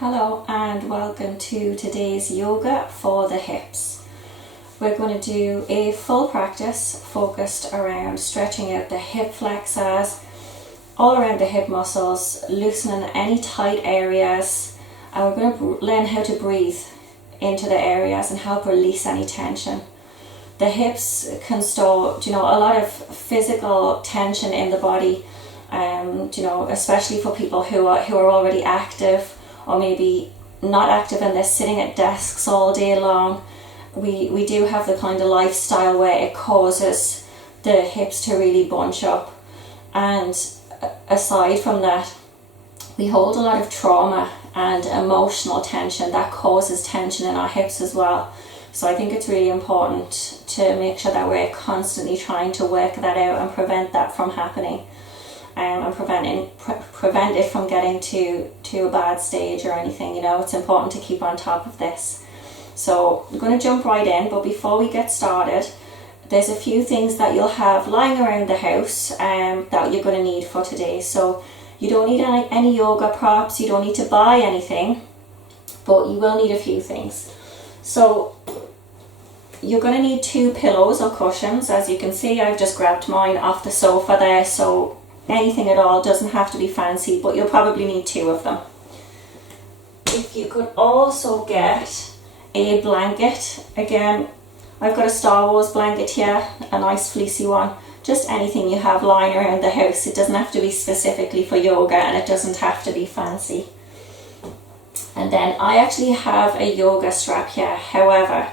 Hello and welcome to today's yoga for the hips. We're going to do a full practice focused around stretching out the hip flexors, all around the hip muscles, loosening any tight areas, and we're going to learn how to breathe into the areas and help release any tension. The hips can store, a lot of physical tension in the body, especially for people who are already active, or maybe not active and they're sitting at desks all day long. We do have the kind of lifestyle where it causes the hips to really bunch up. And aside from that, we hold a lot of trauma and emotional tension that causes tension in our hips as well. So I think it's really important to make sure that we're constantly trying to work that out and prevent that from happening. And prevent it from getting to a bad stage or anything. It's important to keep on top of this. So I'm going to jump right in, but before we get started, there's a few things that you'll have lying around the house that you're going to need for today. So you don't need any yoga props, you don't need to buy anything, but you will need a few things. So you're going to need 2 pillows or cushions. As you can see, I've just grabbed mine off the sofa there, so anything at all, doesn't have to be fancy, but you'll probably need 2 of them. If you could also get a blanket, again, I've got a Star Wars blanket here, a nice fleecy one, just anything you have lying around the house. It doesn't have to be specifically for yoga and it doesn't have to be fancy. And then I actually have a yoga strap here, however,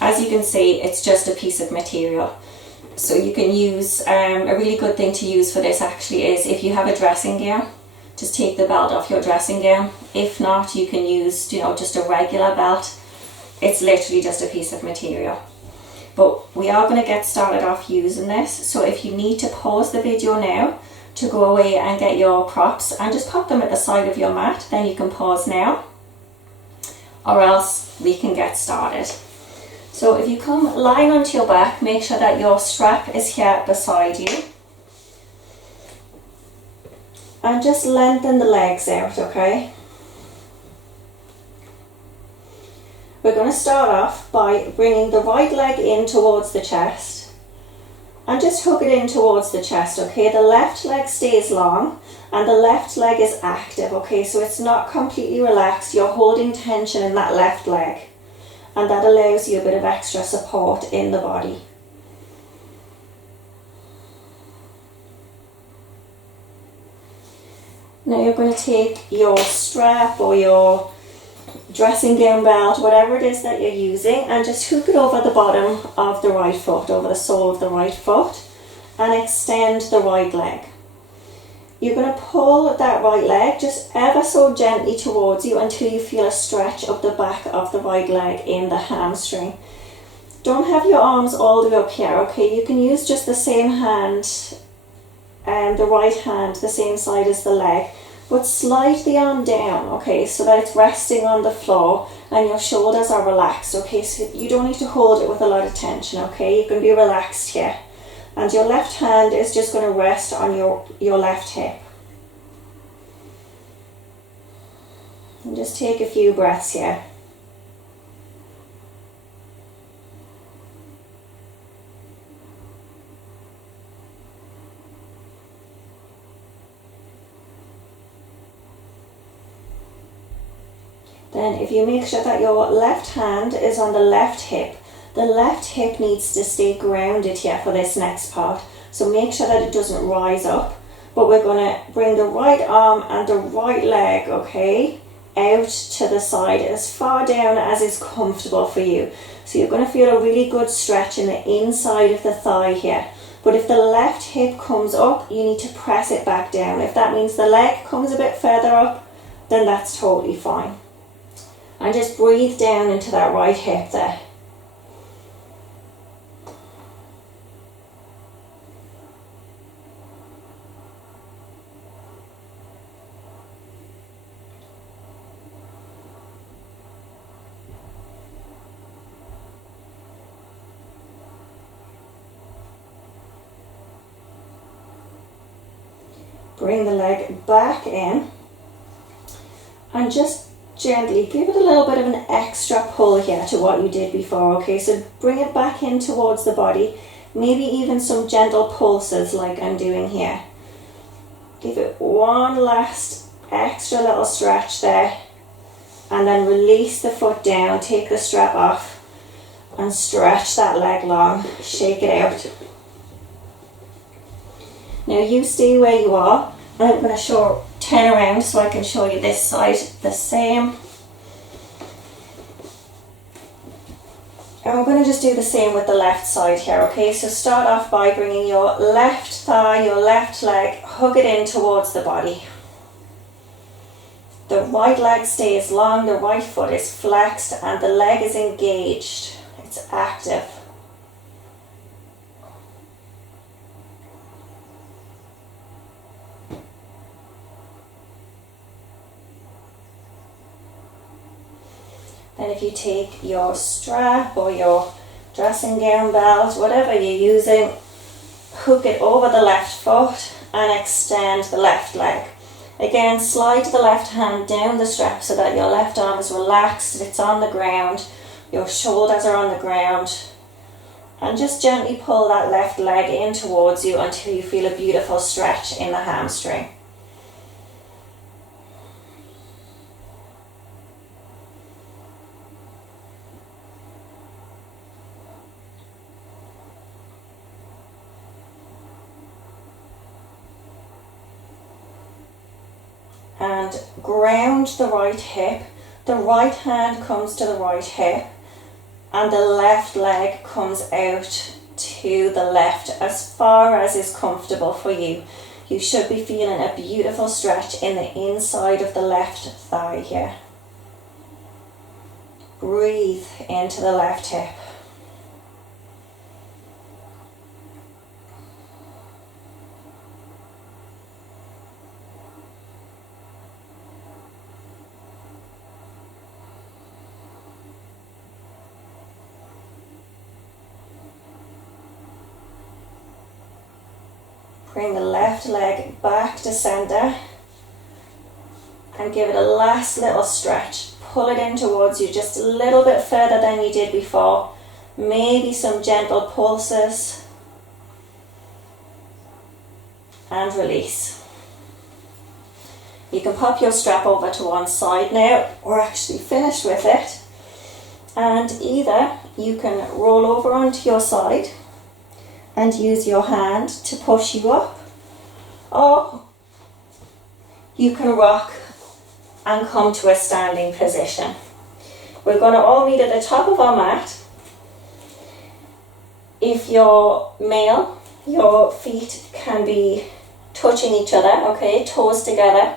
as you can see, it's just a piece of material. So you can use, a really good thing to use for this actually is if you have a dressing gown, just take the belt off your dressing gown. If not, you can use, just a regular belt. It's literally just a piece of material. But we are going to get started off using this. So if you need to pause the video now to go away and get your props and just pop them at the side of your mat, then you can pause now, or else we can get started. So if you come lying onto your back, make sure that your strap is here beside you. And just lengthen the legs out, okay? We're going to start off by bringing the right leg in towards the chest. And just hook it in towards the chest, okay? The left leg stays long and the left leg is active, okay? So it's not completely relaxed. You're holding tension in that left leg. And that allows you a bit of extra support in the body. Now you're going to take your strap or your dressing gown belt, whatever it is that you're using, and just hook it over the bottom of the right foot, over the sole of the right foot, and extend the right leg. You're going to pull that right leg just ever so gently towards you until you feel a stretch up the back of the right leg in the hamstring. Don't have your arms all the way up here, okay? You can use just the same hand, the right hand, the same side as the leg, but slide the arm down, okay, so that it's resting on the floor and your shoulders are relaxed, okay? So you don't need to hold it with a lot of tension, okay? You can be relaxed here. And your left hand is just going to rest on your left hip. And just take a few breaths here. Then if you make sure that your left hand is on the left hip, the left hip needs to stay grounded here for this next part. So make sure that it doesn't rise up. But we're going to bring the right arm and the right leg, okay, out to the side as far down as is comfortable for you. So you're going to feel a really good stretch in the inside of the thigh here. But if the left hip comes up, you need to press it back down. If that means the leg comes a bit further up, then that's totally fine. And just breathe down into that right hip there. Bring the leg back in And just gently give it a little bit of an extra pull here to what you did before, okay? So bring it back in towards the body, maybe even some gentle pulses like I'm doing here. Give it one last extra little stretch there, and then release the foot down, take the strap off and stretch that leg long, shake it out. Now you stay where you are, and I'm going to turn around so I can show you this side the same. And we're going to just do the same with the left side here, okay? So start off by bringing your left thigh, your left leg, hug it in towards the body. The right leg stays long, the right foot is flexed, and the leg is engaged. It's active. Then if you take your strap or your dressing gown belt, whatever you're using, hook it over the left foot and extend the left leg. Again, slide the left hand down the strap so that your left arm is relaxed, it's on the ground, your shoulders are on the ground, and just gently pull that left leg in towards you until you feel a beautiful stretch in the hamstring. And ground the right hip. The right hand comes to the right hip and the left leg comes out to the left as far as is comfortable for you. You should be feeling a beautiful stretch in the inside of the left thigh here. Breathe into the left hip. Bring the left leg back to center and give it a last little stretch. Pull it in towards you just a little bit further than you did before. Maybe some gentle pulses. And release. You can pop your strap over to one side now. We're actually finished with it. And either you can roll over onto your side and use your hand to push you up, or you can rock and come to a standing position. We're going to all meet at the top of our mat. If you're male, your feet can be touching each other, okay, toes together.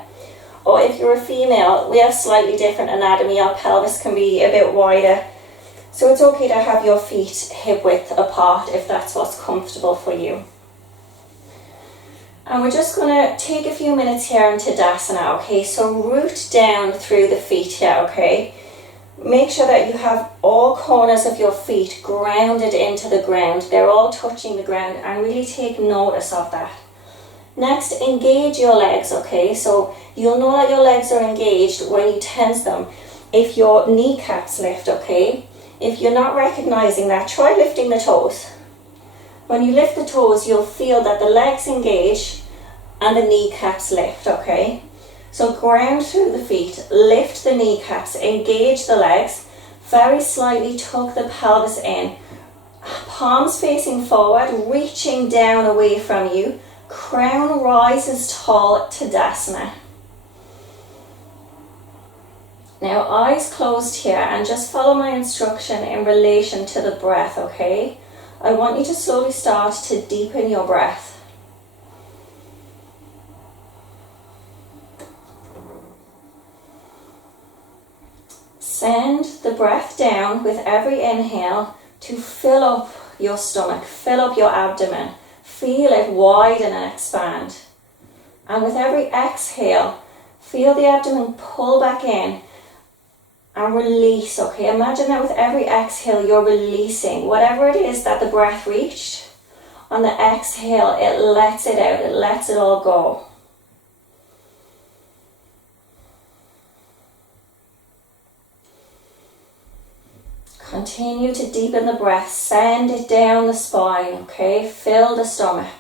Or if you're a female, we have slightly different anatomy. Our pelvis can be a bit wider. So it's okay to have your feet hip width apart if that's what's comfortable for you. And we're just going to take a few minutes here in Tadasana, okay? So root down through the feet here, okay? Make sure that you have all corners of your feet grounded into the ground. They're all touching the ground, and really take notice of that. Next, engage your legs, okay? So you'll know that your legs are engaged when you tense them. If your kneecaps lift, okay? If you're not recognizing that, try lifting the toes. When you lift the toes, you'll feel that the legs engage and the kneecaps lift, okay? So ground through the feet, lift the kneecaps, engage the legs, very slightly tuck the pelvis in, palms facing forward, reaching down away from you, crown rises tall, Tadasana. Now eyes closed here, and just follow my instruction in relation to the breath, okay? I want you to slowly start to deepen your breath. Send the breath down with every inhale to fill up your stomach, fill up your abdomen. Feel it widen and expand. And with every exhale, feel the abdomen pull back in and release, okay? Imagine that with every exhale you're releasing whatever it is that the breath reached. On the exhale, it lets it out, it lets it all go. Continue to deepen the breath, send it down the spine, okay? Fill the stomach.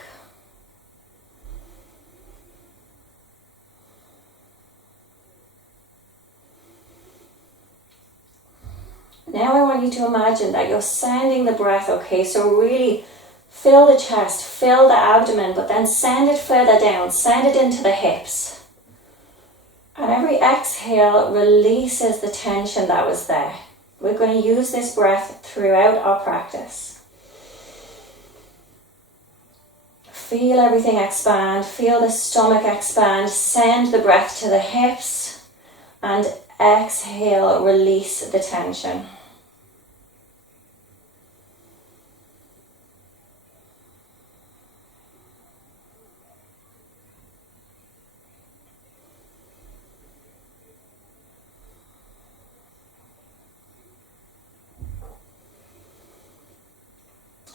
Now I want you to imagine that you're sending the breath, okay? So really fill the chest, fill the abdomen, but then send it further down, send it into the hips. And every exhale releases the tension that was there. We're going to use this breath throughout our practice. Feel everything expand, feel the stomach expand, send the breath to the hips, and exhale, release the tension.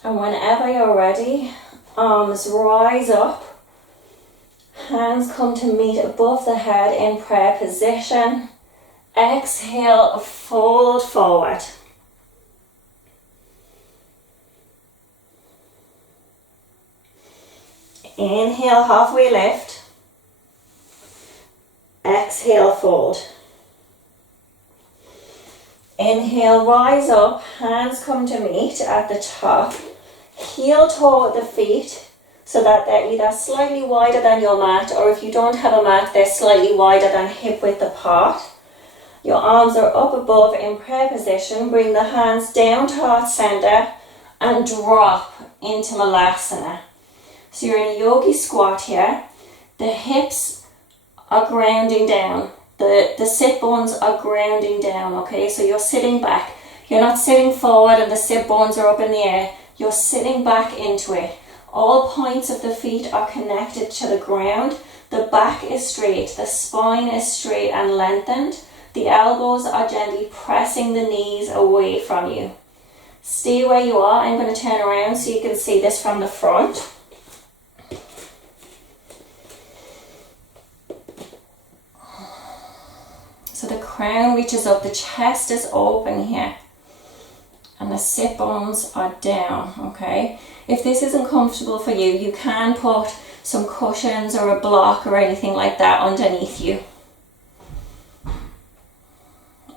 And whenever you're ready, arms rise up, hands come to meet above the head in prayer position. Exhale, fold forward. Inhale, halfway lift. Exhale, fold. Inhale, rise up, hands come to meet at the top. Heel toe the feet so that they're either slightly wider than your mat, or if you don't have a mat, they're slightly wider than hip width apart. Your arms are up above in prayer position. Bring the hands down towards center and drop into Malasana. So you're in a yogi squat here. The hips are grounding down. The sit bones are grounding down, okay? So you're sitting back. You're not sitting forward and the sit bones are up in the air. You're sitting back into it. All points of the feet are connected to the ground. The back is straight. The spine is straight and lengthened. The elbows are gently pressing the knees away from you. Stay where you are. I'm going to turn around so you can see this from the front. So the crown reaches up, the chest is open here, and the sit bones are down, okay? If this isn't comfortable for you, you can put some cushions or a block or anything like that underneath you.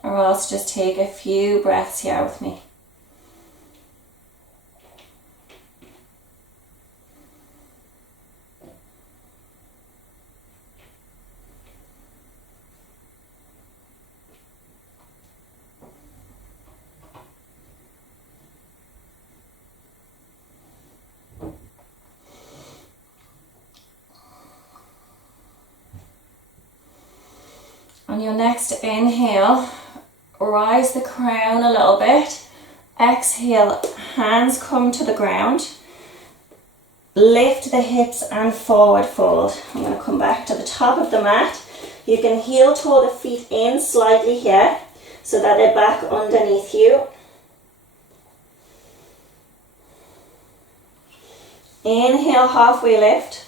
Or else just take a few breaths here with me. On your next inhale, rise the crown a little bit. Exhale, hands come to the ground. Lift the hips and forward fold. I'm going to come back to the top of the mat. You can heel toe the feet in slightly here so that they're back underneath you. Inhale, halfway lift.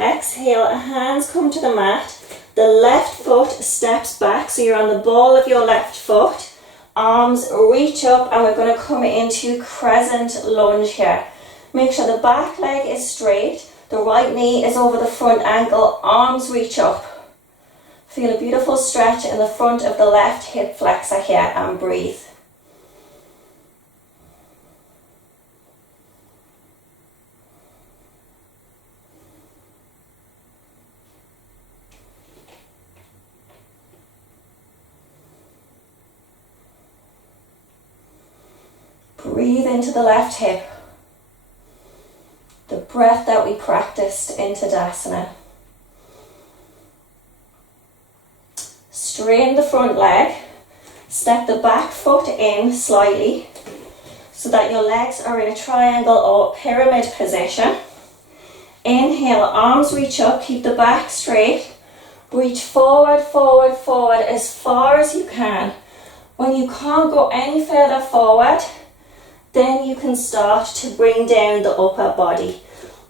Exhale, hands come to the mat. The left foot steps back, so you're on the ball of your left foot. Arms reach up, and we're going to come into crescent lunge here. Make sure the back leg is straight. The right knee is over the front ankle. Arms reach up. Feel a beautiful stretch in the front of the left hip flexor here, and breathe. Breathe into the left hip. The breath that we practiced in Tadasana. Straighten the front leg. Step the back foot in slightly so that your legs are in a triangle or pyramid position. Inhale, arms reach up, keep the back straight. Reach forward, forward, forward as far as you can. When you can't go any further forward, then you can start to bring down the upper body.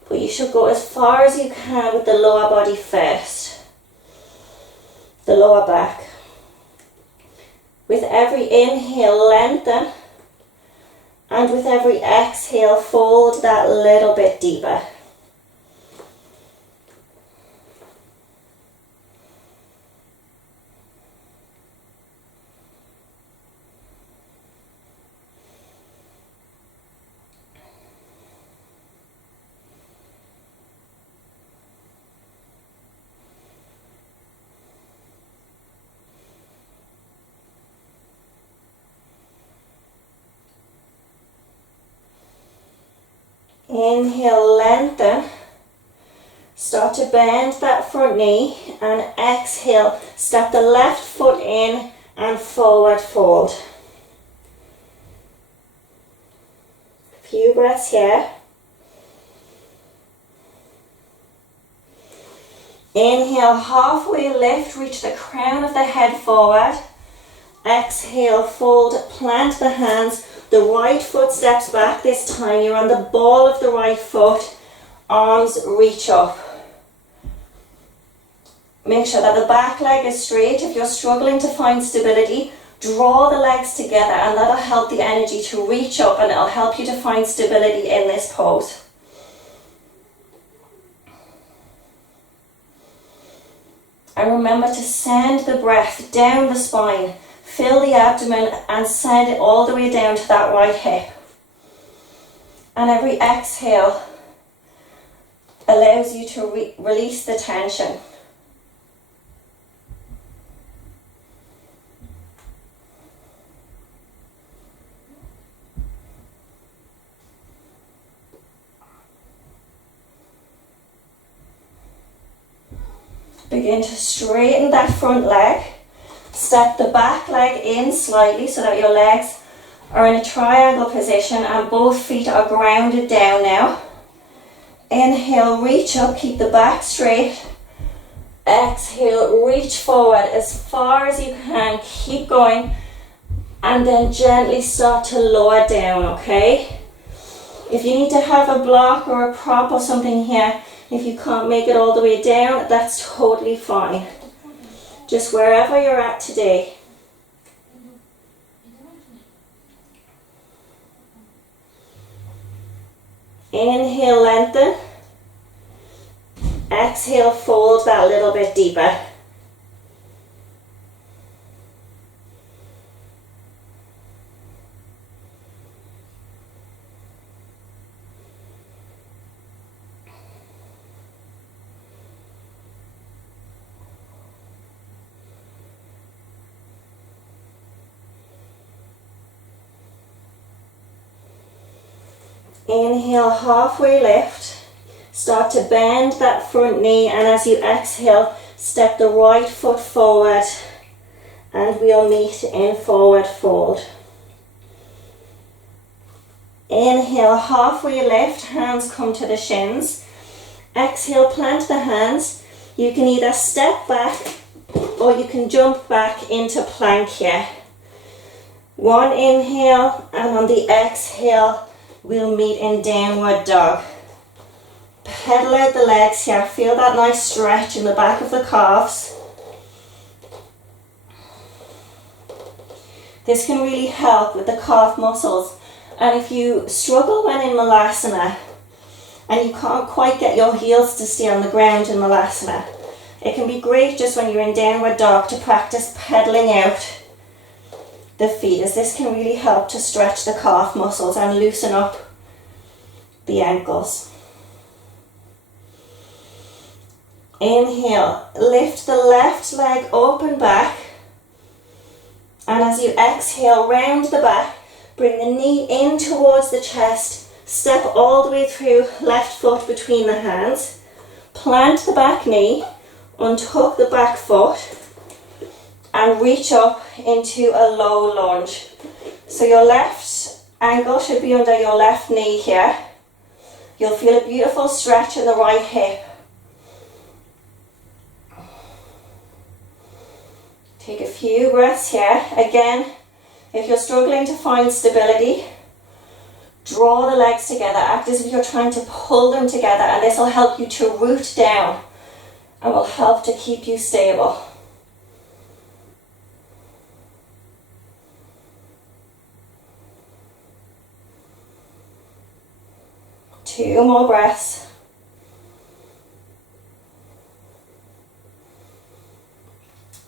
But you should go as far as you can with the lower body first. The lower back. With every inhale, lengthen And with every exhale, fold that little bit deeper. Inhale, lengthen. Start to bend that front knee, and exhale, step the left foot in and forward fold. A few breaths here. Inhale, halfway lift, reach the crown of the head forward. Exhale, fold, plant the hands. The right foot steps back this time. You're on the ball of the right foot. Arms reach up. Make sure that the back leg is straight. If you're struggling to find stability, draw the legs together, and that'll help the energy to reach up, and it'll help you to find stability in this pose. And remember to send the breath down the spine. Fill the abdomen and send it all the way down to that right hip. And every exhale allows you to release the tension. Begin to straighten that front leg. Step the back leg in slightly so that your legs are in a triangle position and both feet are grounded down now. Inhale, reach up, keep the back straight. Exhale, reach forward as far as you can, keep going, and then gently start to lower down, okay? If you need to have a block or a prop or something here, if you can't make it all the way down, that's totally fine. Just wherever you're at today. Inhale, lengthen. Exhale, fold that little bit deeper. Inhale, halfway lift. Start to bend that front knee, and as you exhale, step the right foot forward, and we'll meet in forward fold. Inhale, halfway lift, hands come to the shins. Exhale, plant the hands. You can either step back or you can jump back into plank here. One inhale, and on the exhale, we'll meet in downward dog. Pedal out the legs here. Feel that nice stretch in the back of the calves. This can really help with the calf muscles. And if you struggle when in Malasana and you can't quite get your heels to stay on the ground in Malasana, it can be great just when you're in downward dog to practice pedaling out the feet, as this can really help to stretch the calf muscles and loosen up the ankles. Inhale, lift the left leg open back, and as you exhale, round the back, bring the knee in towards the chest, step all the way through, left foot between the hands, plant the back knee, untuck the back foot, and reach up into a low lunge. So your left ankle should be under your left knee here. You'll feel a beautiful stretch in the right hip. Take a few breaths here. Again, if you're struggling to find stability, draw the legs together. Act as if you're trying to pull them together, and this will help you to root down and will help to keep you stable. few more breaths.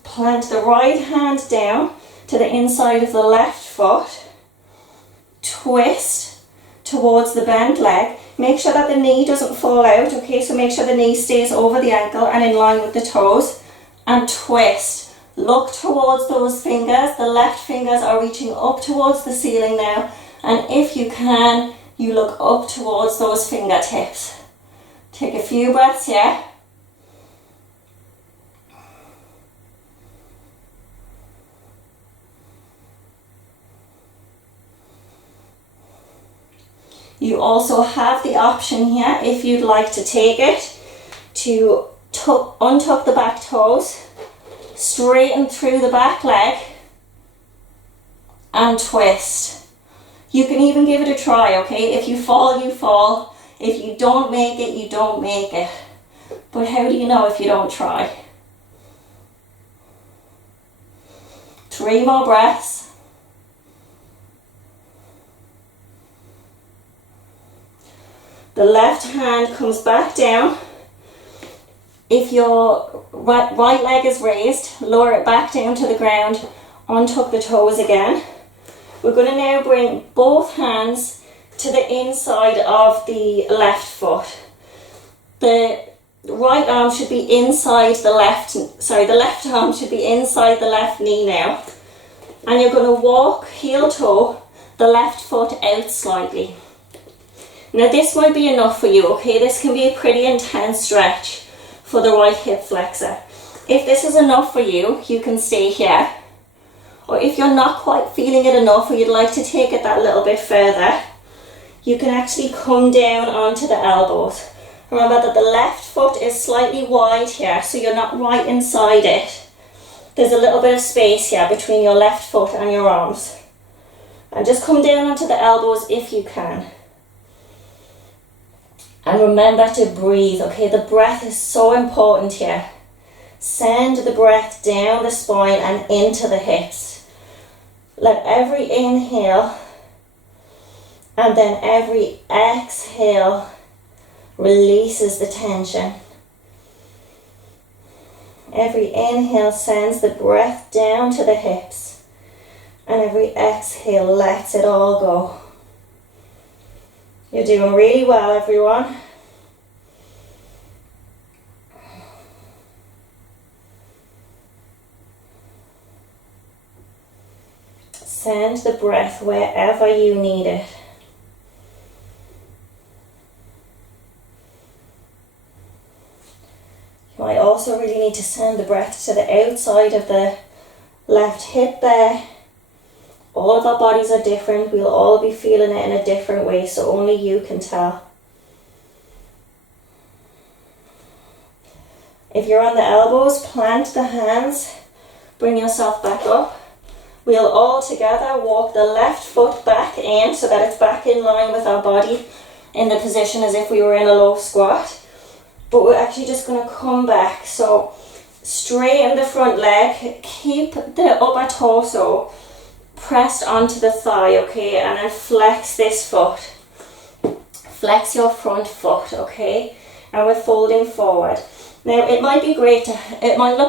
Plant the right hand down to the inside of the left foot. Twist towards the bent leg. Make sure that the knee doesn't fall out, okay? So make sure the knee stays over the ankle and in line with the toes. And twist. Look towards those fingers. The left fingers are reaching up towards the ceiling now. And if you can, you look up towards those fingertips. Take a few breaths here. You also have the option here, if you'd like to take it, to untuck the back toes, straighten through the back leg, and twist. You can even give it a try, okay? If you fall, you fall. If you don't make it, you don't make it. But how do you know if you don't try? 3 more breaths. The left hand comes back down. If your right leg is raised, lower it back down to the ground, untuck the toes again. We're going to now bring both hands to the inside of the left foot. The right arm should be inside the left arm should be inside the left knee now. And you're going to walk heel toe the left foot out slightly. Now this might be enough for you, okay? This can be a pretty intense stretch for the right hip flexor. If this is enough for you, you can stay here. Or if you're not quite feeling it enough, or you'd like to take it that little bit further, you can actually come down onto the elbows. Remember that the left foot is slightly wide here, so you're not right inside it. There's a little bit of space here between your left foot and your arms. And just come down onto the elbows if you can. And remember to breathe, okay? The breath is so important here. Send the breath down the spine and into the hips. Let every inhale and then every exhale releases the tension. Every inhale sends the breath down to the hips, and every exhale lets it all go. You're doing really well, everyone. Send the breath wherever you need it. You might also really need to send the breath to the outside of the left hip there. All of our bodies are different. We'll all be feeling it in a different way, so only you can tell. If you're on the elbows, plant the hands. Bring yourself back up. We'll all together walk the left foot back in so that it's back in line with our body in the position as if we were in a low squat. But we're actually just going to come back. So straighten the front leg. Keep the upper torso pressed onto the thigh, okay, and then flex this foot. Flex your front foot, okay, and we're folding forward. Now it might look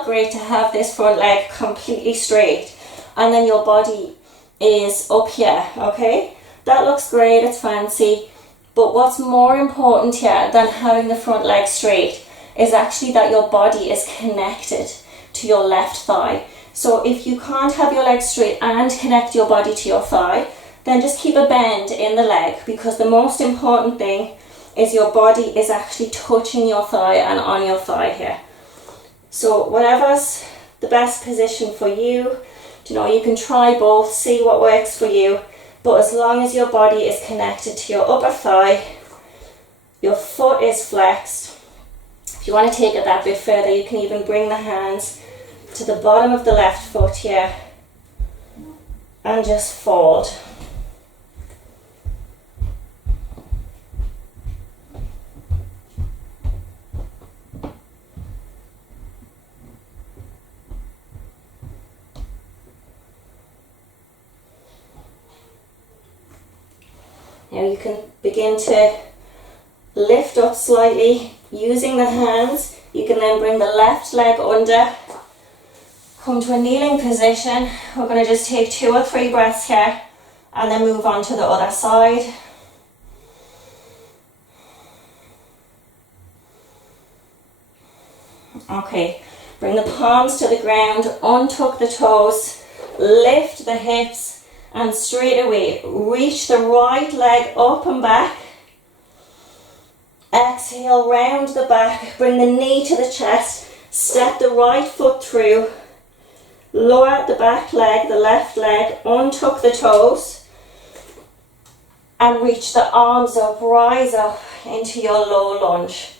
great to have this front leg completely straight, and then your body is up here, okay. That looks great, it's fancy, but what's more important here than having the front leg straight is actually that your body is connected to your left thigh. So if you can't have your leg straight and connect your body to your thigh, then just keep a bend in the leg, because the most important thing is your body is actually touching your thigh and on your thigh here. So whatever's the best position for you, you can try both, see what works for you, but as long as your body is connected to your upper thigh, your foot is flexed. If you want to take it that bit further, you can even bring the hands to the bottom of the left foot here and just fold. Now you can begin to lift up slightly using the hands. You can then bring the left leg under, come to a kneeling position. We're going to just take 2 or 3 breaths here and then move on to the other side. Okay, bring the palms to the ground, untuck the toes, lift the hips, and straight away reach the right leg up and back. Exhale, round the back, bring the knee to the chest, step the right foot through, lower the back leg, the left leg, untuck the toes, and reach the arms up, rise up into your low lunge.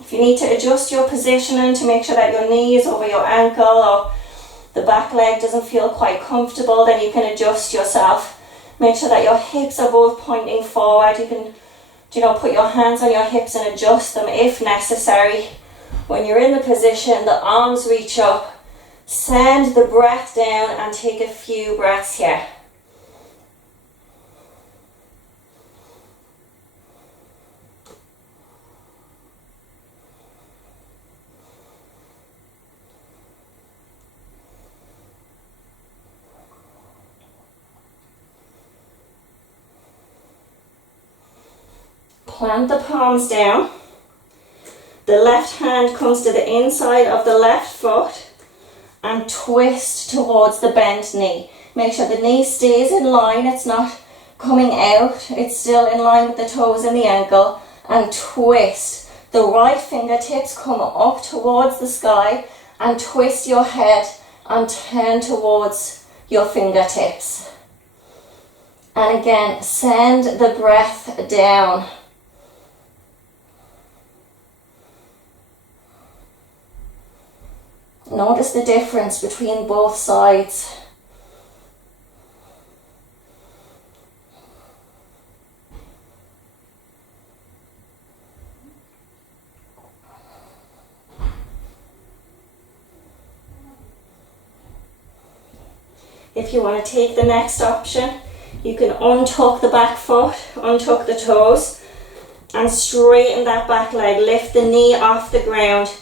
If you need to adjust your positioning to make sure that your knee is over your ankle or the back leg doesn't feel quite comfortable, then you can adjust yourself. Make sure that your hips are both pointing forward. You can, put your hands on your hips and adjust them if necessary. When you're in the position, the arms reach up. Send the breath down and take a few breaths here. Plant the palms down. The left hand comes to the inside of the left foot and twist towards the bent knee. Make sure the knee stays in line, it's not coming out, it's still in line with the toes and the ankle, and twist. The right fingertips come up towards the sky and twist your head and turn towards your fingertips. And again, send the breath down. Notice the difference between both sides. If you want to take the next option, you can untuck the back foot, untuck the toes, and straighten that back leg. Lift the knee off the ground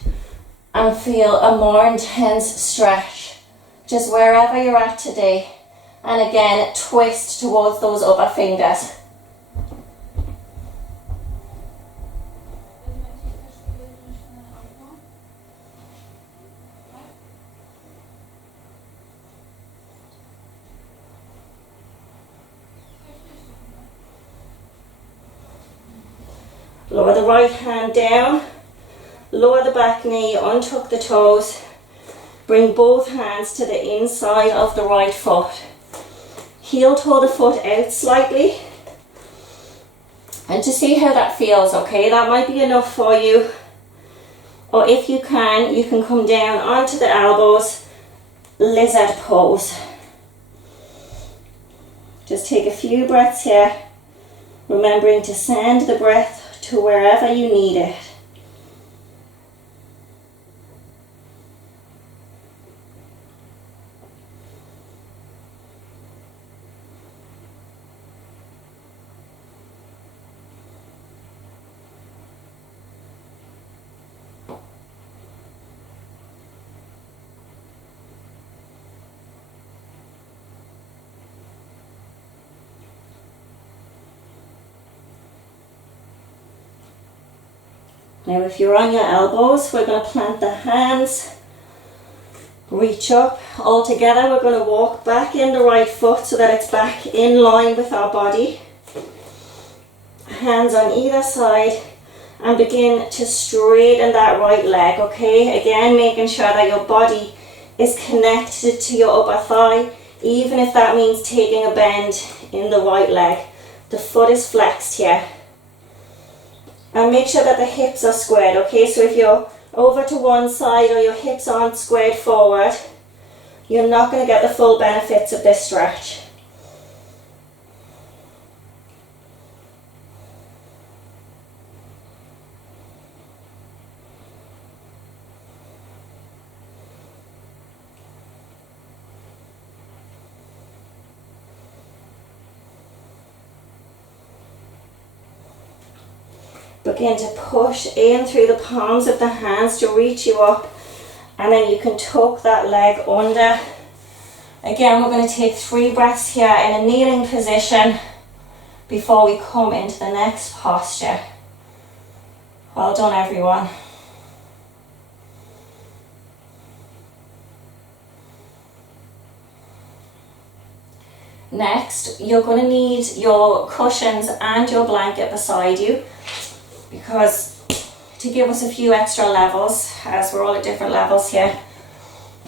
and feel a more intense stretch, just wherever you're at today. And again, twist towards those upper fingers. Lower the right hand down. Lower the back knee, untuck the toes, bring both hands to the inside of the right foot. Heel toe the foot out slightly and just see how that feels, okay? That might be enough for you. Or if you can come down onto the elbows, lizard pose. Just take a few breaths here, remembering to send the breath to wherever you need it. Now if you're on your elbows, we're going to plant the hands, reach up. All together we're going to walk back in the right foot so that it's back in line with our body. Hands on either side and begin to straighten that right leg, okay? Again, making sure that your body is connected to your upper thigh, even if that means taking a bend in the right leg. The foot is flexed here. And make sure that the hips are squared, okay? So if you're over to one side or your hips aren't squared forward, you're not going to get the full benefits of this stretch. Begin to push in through the palms of the hands to reach you up, and then you can tuck that leg under. Again, we're going to take 3 breaths here in a kneeling position before we come into the next posture. Well done, everyone. Next, you're going to need your cushions and your blanket beside you, because to give us a few extra levels, as we're all at different levels here,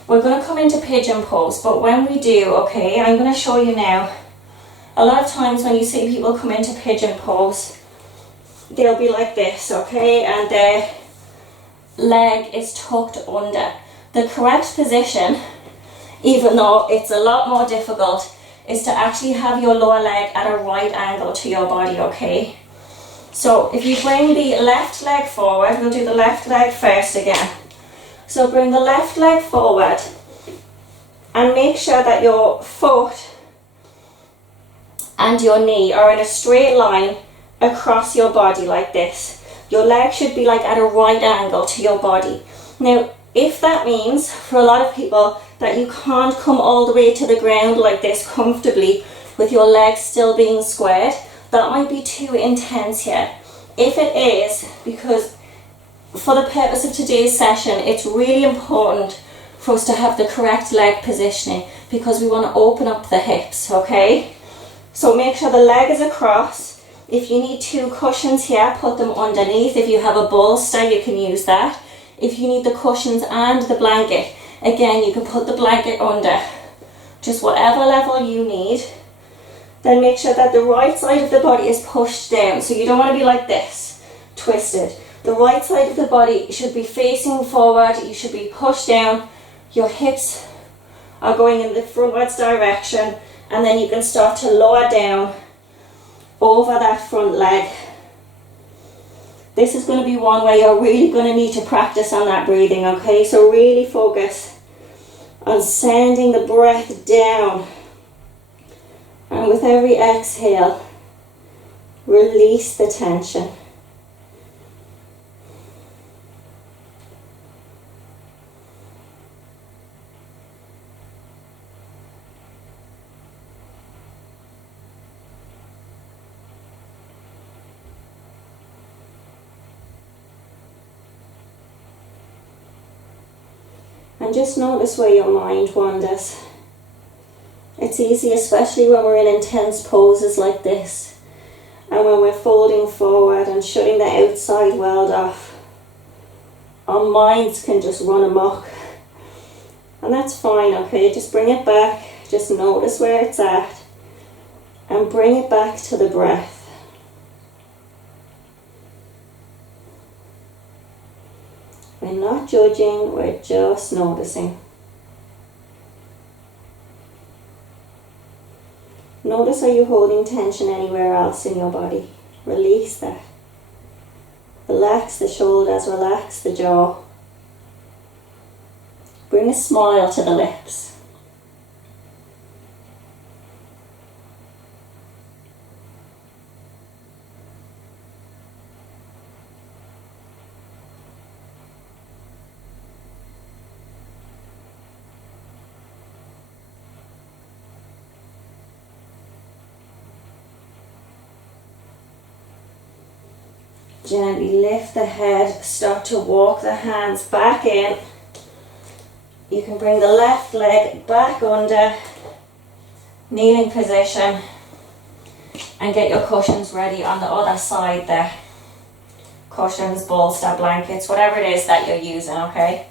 we're going to come into pigeon pose. But when we do, okay, I'm going to show you now. A lot of times when you see people come into pigeon pose, they'll be like this, okay, and their leg is tucked under. The correct position, even though it's a lot more difficult, is to actually have your lower leg at a right angle to your body, okay? So if you bring the left leg forward, we'll do the left leg first again. So bring the left leg forward and make sure that your foot and your knee are in a straight line across your body like this. Your leg should be like at a right angle to your body. Now, if that means for a lot of people that you can't come all the way to the ground like this comfortably with your legs still being squared, that might be too intense here. If it is, because for the purpose of today's session, it's really important for us to have the correct leg positioning, because we want to open up the hips, okay? So make sure the leg is across. If you need 2 cushions here, put them underneath. If you have a bolster, you can use that. If you need the cushions and the blanket, again, you can put the blanket under. Just whatever level you need. Then make sure that the right side of the body is pushed down. So you don't want to be like this, twisted. The right side of the body should be facing forward. You should be pushed down. Your hips are going in the frontwards direction. And then you can start to lower down over that front leg. This is going to be one where you're really going to need to practice on that breathing, okay? So really focus on sending the breath down. And with every exhale, release the tension. And just notice where your mind wanders. It's easy, especially when we're in intense poses like this, and when we're folding forward and shutting the outside world off. Our minds can just run amok. And that's fine, okay? Just bring it back. Just notice where it's at. And bring it back to the breath. We're not judging, we're just noticing. Notice, are you holding tension anywhere else in your body? Release that. Relax the shoulders, relax the jaw. Bring a smile to the lips. Gently lift the head, start to walk the hands back in. You can bring the left leg back under, kneeling position, and get your cushions ready on the other side there. Cushions, bolster, blankets, whatever it is that you're using, okay?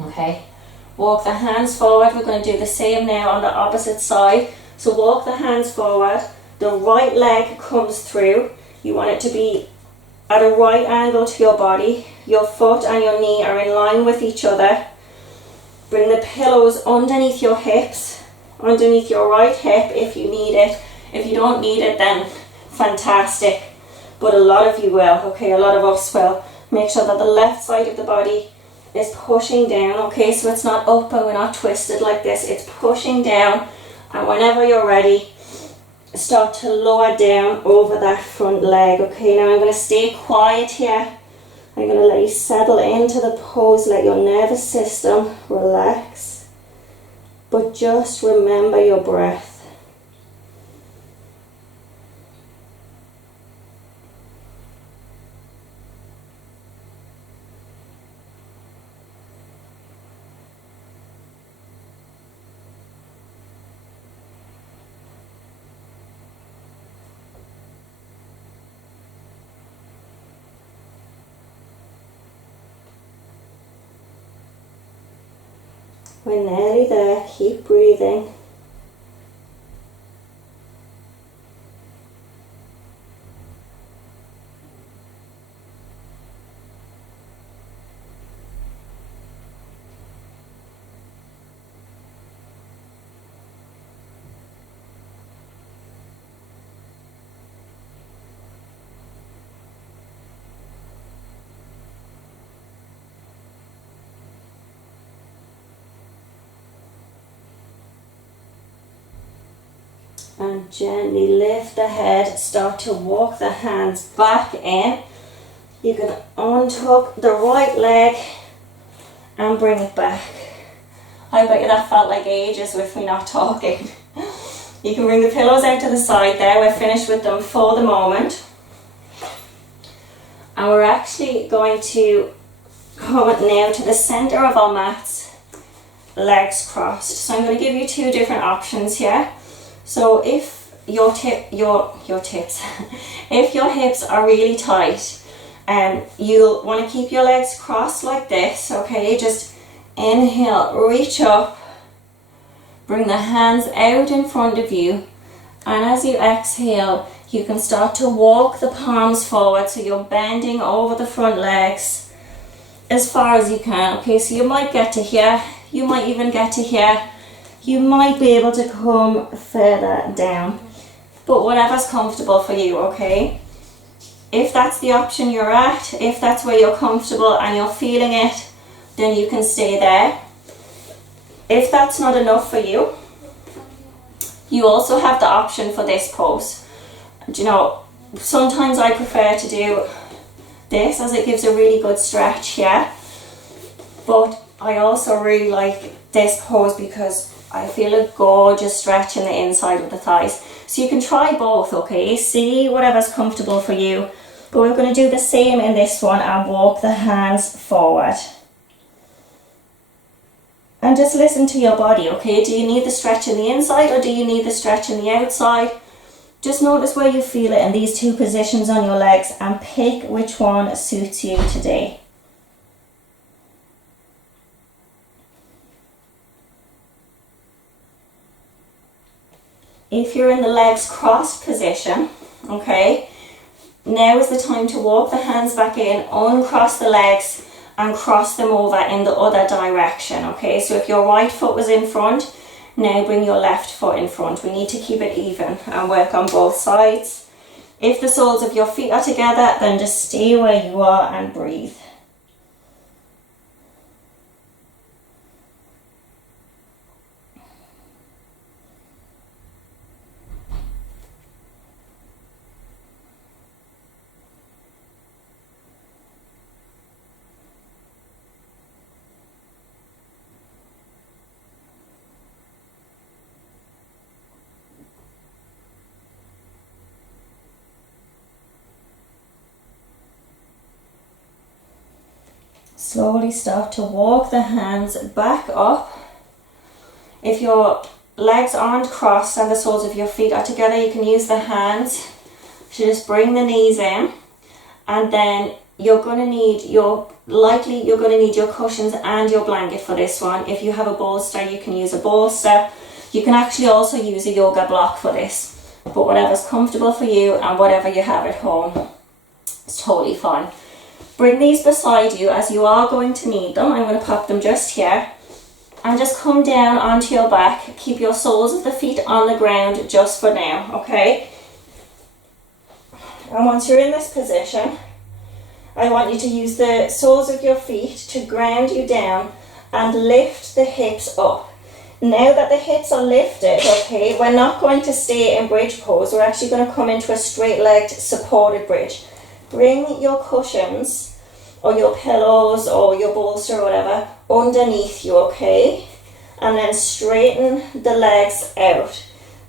Okay, walk the hands forward. We're going to do the same now on the opposite side. So walk the hands forward, the right leg comes through. You want it to be at a right angle to your body. Your foot and your knee are in line with each other. Bring the pillows underneath your hips, underneath your right hip if you need it. If you don't need it, then fantastic. But a lot of you will, okay, a lot of us will. Make sure that the left side of the body is pushing down, okay, so it's not up and we're not twisted like this. It's pushing down. And whenever you're ready, start to lower down over that front leg. Okay, now I'm going to stay quiet here. I'm going to let you settle into the pose, let your nervous system relax, but just remember your breath. We're nearly there, keep breathing. And gently lift the head, start to walk the hands back in. You can untuck the right leg and bring it back. I bet you that felt like ages with me not talking. You can bring the pillows out to the side there, we're finished with them for the moment. And we're actually going to come now to the centre of our mats, legs crossed. So I'm going to give you two different options here. So if your tips, if your hips are really tight, you'll want to keep your legs crossed like this, okay? Just inhale, reach up, bring the hands out in front of you, and as you exhale, you can start to walk the palms forward, so you're bending over the front legs as far as you can, okay? So you might get to here, you might even get to here. You might be able to come further down, but whatever's comfortable for you, okay? If that's the option you're at, if that's where you're comfortable and you're feeling it, then you can stay there. If that's not enough for you, you also have the option for this pose. Do you know, sometimes I prefer to do this as it gives a really good stretch here, but I also really like this pose because I feel a gorgeous stretch in the inside of the thighs. So you can try both, okay? See whatever's comfortable for you. But we're going to do the same in this one and walk the hands forward. And just listen to your body, okay? Do you need the stretch in the inside or do you need the stretch in the outside? Just notice where you feel it in these two positions on your legs and pick which one suits you today. If you're in the legs crossed position, okay, now is the time to walk the hands back in, uncross the legs and cross them over in the other direction, okay? So if your right foot was in front, now bring your left foot in front. We need to keep it even and work on both sides. If the soles of your feet are together, then just stay where you are and breathe. Slowly start to walk the hands back up. If your legs aren't crossed and the soles of your feet are together, you can use the hands to just bring the knees in, and then you're going to need your cushions and your blanket for this one. If you have a bolster, you can use a bolster. You can actually also use a yoga block for this, but whatever's comfortable for you and whatever you have at home, it's totally fine. Bring these beside you as you are going to need them. I'm going to pop them just here. And just come down onto your back. Keep your soles of the feet on the ground just for now, okay? And once you're in this position, I want you to use the soles of your feet to ground you down and lift the hips up. Now that the hips are lifted, okay, we're not going to stay in bridge pose. We're actually going to come into a straight-legged supported bridge. Bring your cushions or your pillows or your bolster or whatever underneath you, okay? And then straighten the legs out.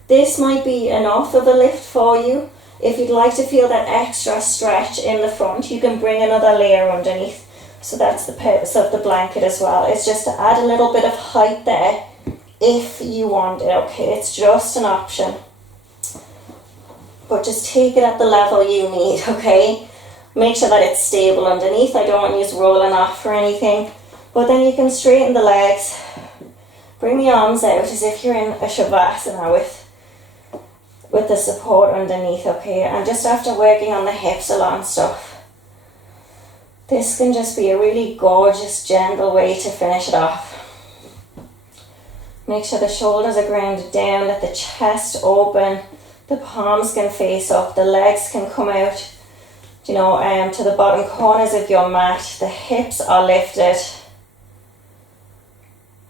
This might be enough of a lift for you. If you'd like to feel that extra stretch in the front, you can bring another layer underneath. So that's the purpose of the blanket as well. It's just to add a little bit of height there if you want it, okay? It's just an option. But just take it at the level you need, okay? Make sure that it's stable underneath. I don't want you rolling off or anything. But then you can straighten the legs. Bring the arms out as if you're in a shavasana with the support underneath, okay? And just after working on the hips a lot and stuff, this can just be a really gorgeous, gentle way to finish it off. Make sure the shoulders are grounded down, let the chest open, the palms can face up, the legs can come out, you know, to the bottom corners of your mat. The hips are lifted.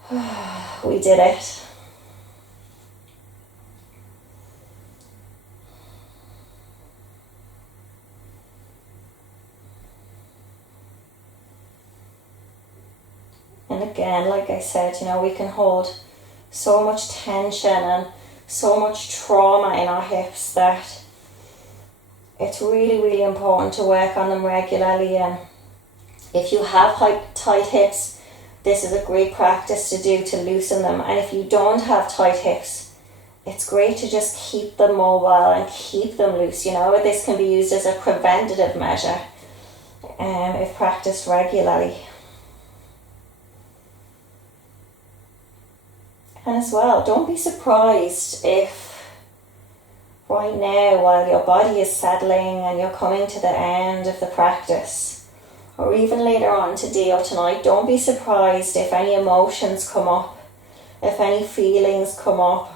We did it. And again, like I said, you know, we can hold so much tension and so much trauma in our hips that it's really, really important to work on them regularly. And if you have tight hips, this is a great practice to do to loosen them. And if you don't have tight hips, it's great to just keep them mobile and keep them loose. You know, this can be used as a preventative measure if practiced regularly. And as well, don't be surprised if right now, while your body is settling and you're coming to the end of the practice, or even later on today or tonight, don't be surprised if any emotions come up, if any feelings come up.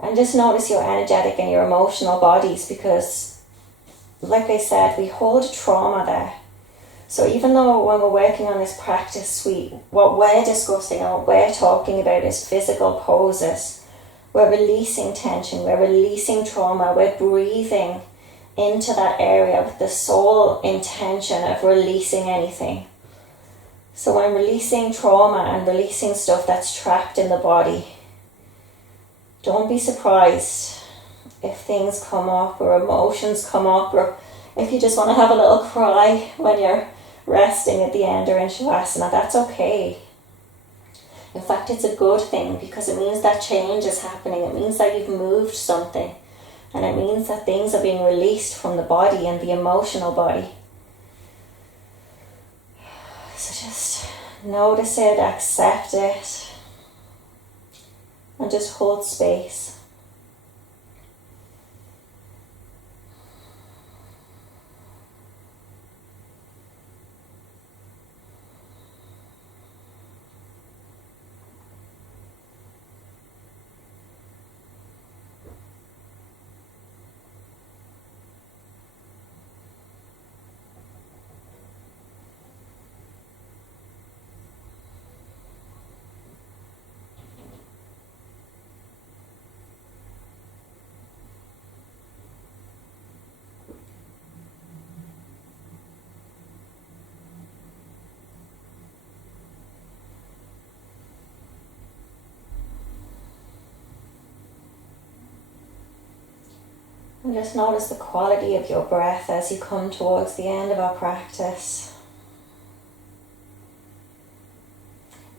And just notice your energetic and your emotional bodies, because like I said, we hold trauma there. So even though when we're working on this practice, what we're discussing or what we're talking about is physical poses, we're releasing tension, we're releasing trauma, we're breathing into that area with the sole intention of releasing anything. So when releasing trauma and releasing stuff that's trapped in the body, don't be surprised if things come up or emotions come up, or if you just want to have a little cry when you're resting at the end or in shavasana. That's okay. In fact, it's a good thing, because it means that change is happening. It means that you've moved something, and it means that things are being released from the body and the emotional body. So just notice it, accept it, and just hold space. And just notice the quality of your breath as you come towards the end of our practice.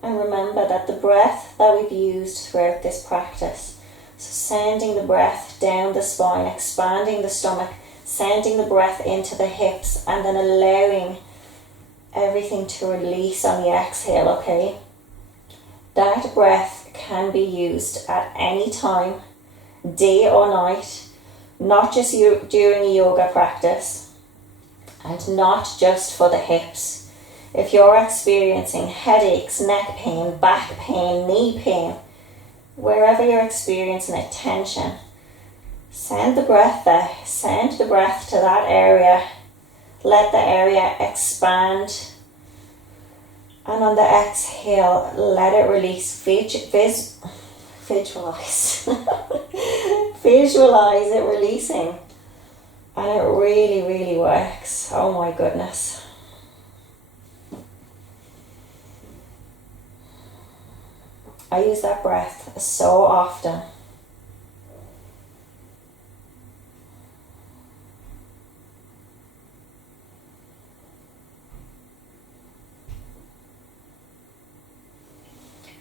And remember that the breath that we've used throughout this practice, so sending the breath down the spine, expanding the stomach, sending the breath into the hips, and then allowing everything to release on the exhale, okay? That breath can be used at any time, day or night, not just during a yoga practice, and not just for the hips. If you're experiencing headaches, neck pain, back pain, knee pain, wherever you're experiencing a tension, send the breath there, send the breath to that area, let the area expand, And on the exhale, let it release. Visualize. Visualize it releasing. And it really, really works. Oh my goodness. I use that breath so often.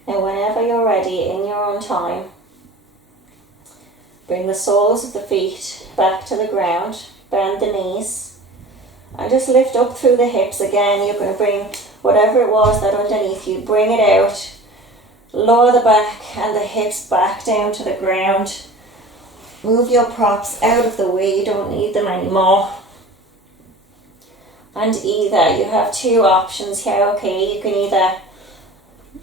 Now, whenever you're ready, in your own time, bring the soles of the feet back to the ground, bend the knees, and just lift up through the hips. Again, you're going to bring whatever it was that underneath you, bring it out, lower the back and the hips back down to the ground. Move your props out of the way, you don't need them anymore. And either, you have two options here, okay? You can either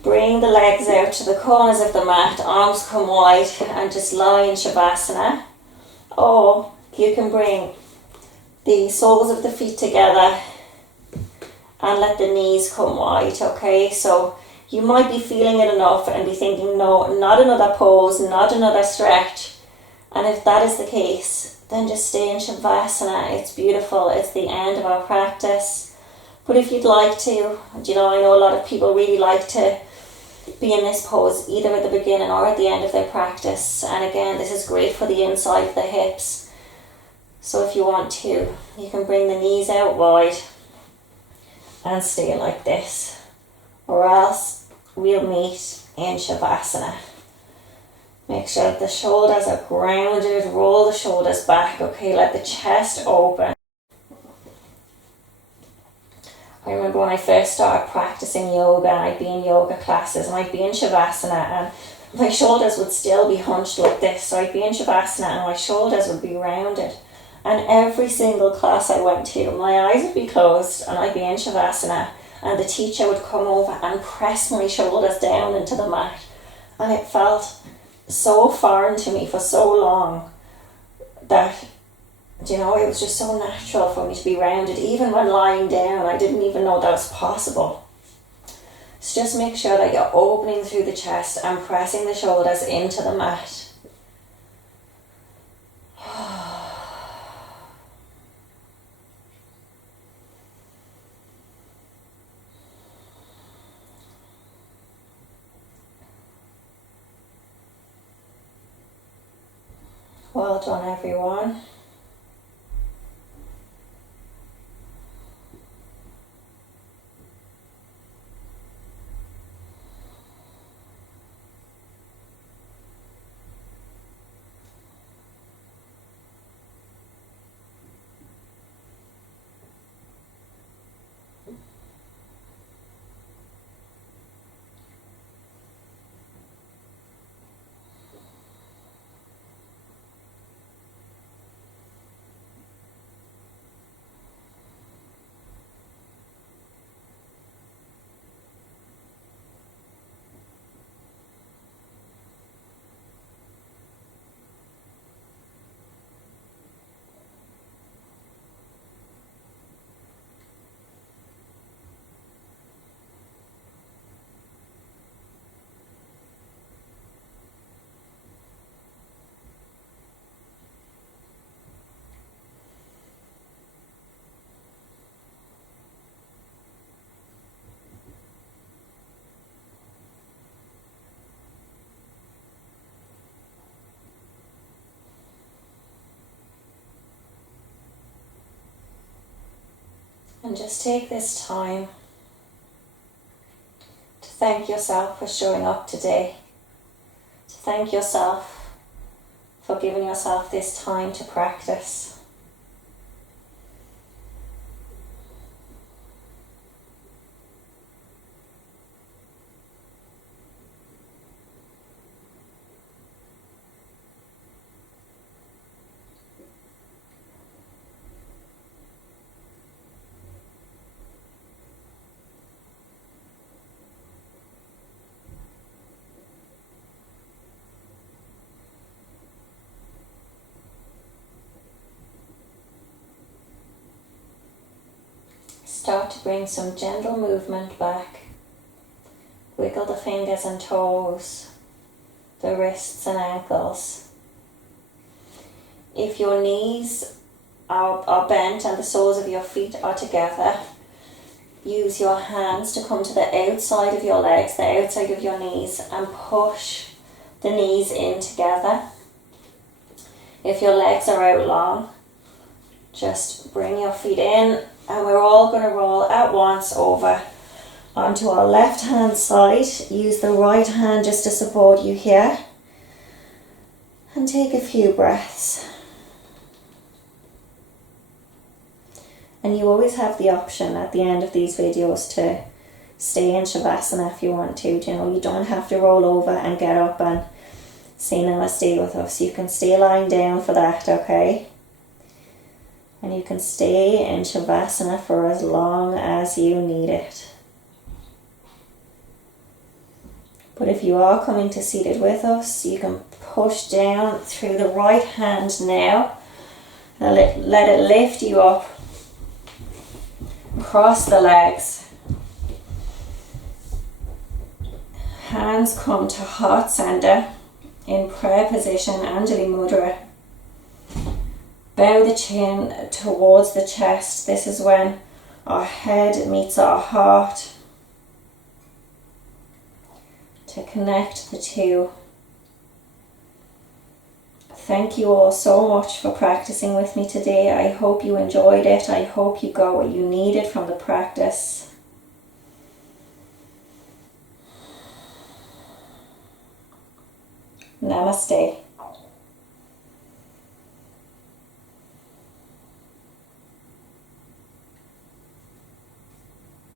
bring the legs out to the corners of the mat, arms come wide, and just lie in Shavasana. Or you can bring the soles of the feet together and let the knees come wide, okay? So you might be feeling it enough and be thinking, no, not another pose, not another stretch. And if that is the case, then just stay in Shavasana. It's beautiful. It's the end of our practice. But if you'd like to, I know a lot of people really like to be in this pose either at the beginning or at the end of their practice. And again, this is great for the inside of the hips. So if you want to, you can bring the knees out wide and stay like this. Or else we'll meet in Shavasana. Make sure that the shoulders are grounded, roll the shoulders back, okay, let the chest open. I remember when I first started practicing yoga, and I'd be in yoga classes and I'd be in Shavasana and my shoulders would still be hunched like this. So I'd be in Shavasana and my shoulders would be rounded. And every single class I went to, my eyes would be closed and I'd be in Shavasana and the teacher would come over and press my shoulders down into the mat. And it felt so foreign to me for so long that, it was just so natural for me to be rounded. Even when lying down, I didn't even know that was possible. So just make sure that you're opening through the chest and pressing the shoulders into the mat. Well done, everyone. And just take this time to thank yourself for showing up today. To thank yourself for giving yourself this time to practice. Start to bring some gentle movement back Wiggle the fingers and toes, the wrists and ankles. If your knees are bent and the soles of your feet are together, use your hands to come to the outside of your legs, the outside of your knees, and push the knees in together. If your legs are out long, just bring your feet in, and we're all going to roll at once over onto our left hand side. Use the right hand just to support you here, and take a few breaths. And you always have the option at the end of these videos to stay in Shavasana if you want to. You know, you don't have to roll over and get up and say Namaste with us. You can stay lying down for that, okay? And you can stay in Shavasana for as long as you need it. But if you are coming to seated with us, you can push down through the right hand now. And let it lift you up. Cross the legs. Hands come to heart center in prayer position, Anjali Mudra. Bow the chin towards the chest. This is when our head meets our heart. To connect the two. Thank you all so much for practicing with me today. I hope you enjoyed it. I hope you got what you needed from the practice. Namaste.